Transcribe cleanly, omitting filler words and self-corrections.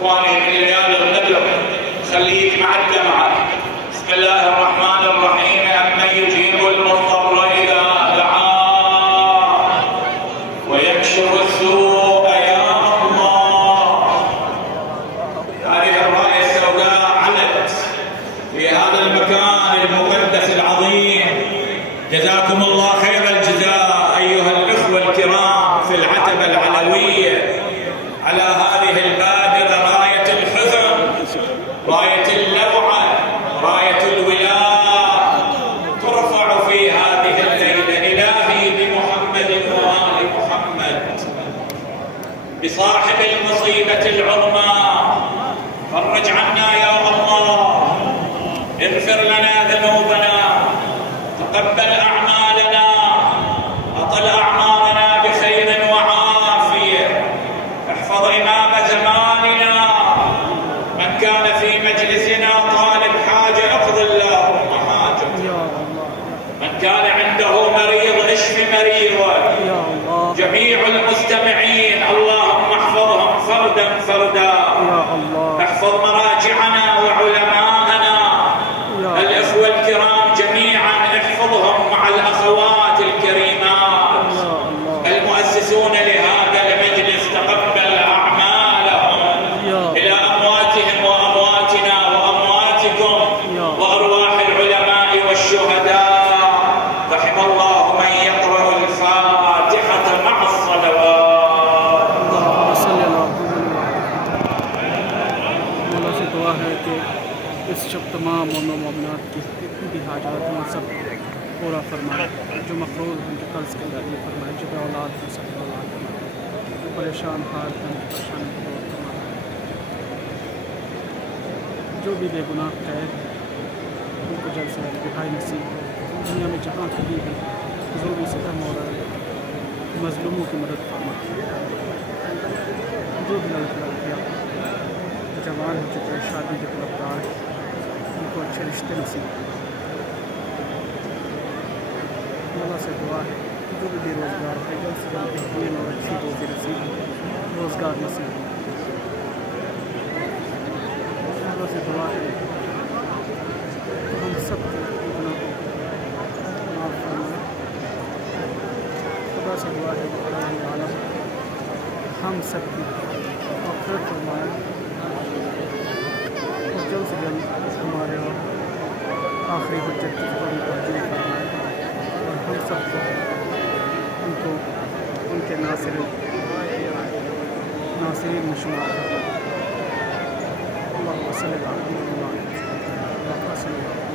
إخواني في ليالي القدر خليك مع الدمعة. بسم الله الرحمن الرحيم. أمن يجيب المضطر إذا دعاه ويكشف السوء يا الله. هذه الراية السوداء علت في هذا المكان المقدس العظيم. جزاكم الله خير الجزاء أيها الإخوة الكرام في العتبة العلوية على هذه البادرة، راية الحزن، راية اللوعة، راية الولاء ترفع في هذه الليلة. إلهي بمحمد وآل محمد، بصاحب المصيبة العظمى، فرج عنا يا الله، اغفر لنا ذنوبنا، تقبل أعمالنا، أطل أعمارنا بخير وعافية، احفظ إمام زماننا، من كان في مجلسنا طالب حاجة اقض اللهم حاجته، من كان عنده مريض اشف مريضه، جميع المستمعين اللهم احفظهم فردا فردا، احفظ مراجعنا وعلماءنا الإخوة الكرام جميعا، احفظهم مع الأخوات الكريمات المؤسسون لهذا المجلس، تقبل أعمالهم إلى أمواتهم وأمواتنا وأمواتكم وأرواح العلماء والشهداء. رحم الله من يقرأ الفاتحة مع الصلوات. اللهم صل على مولا سے دعا ہے کہ اس شب تمام مومن و مومنات کی حاجات میں سب پورا فرمائے، جو مقروض ہیں جو قرض کے عطا فرمائے، جو بے اولاد ہیں سب اولاد فرمائے، جو پریشان حال ہیں پریشانی کو دور فرمائے، جو بھی بے گناہ قید ان کو جلد سے جلد رہائی نصیب ہو۔ دنیا میں جہاں کبھی بھی ظلم ستم ہو رہا ہے مظلوموں کی مدد فرمائے، جو بھی اللہ کیا جوان ہو چکے شادی کے طلبگار ان کو اچھے رشتے نصیب ہو۔ مولا سے دعا ہے جو بھی بے روزگار ہے جلد سے جلد بہترین اور اچھی روزی نصیب ہو، روزگار نصیب ہو۔ مولا سے دعا ہے ہم سب کے گناہوں کو معاف فرمائے۔ خدا سے دعا ہے کہ الہ عالم ہم سب کی مغفرت فرمائے اور جلد سے جلد ہمارے آخری حجت کی خبر تبدیل فرمائے اور ہم سب کو ان کے ناصرین میں شمار کریں۔ اللہم صلی اللہ علیہ وسلم۔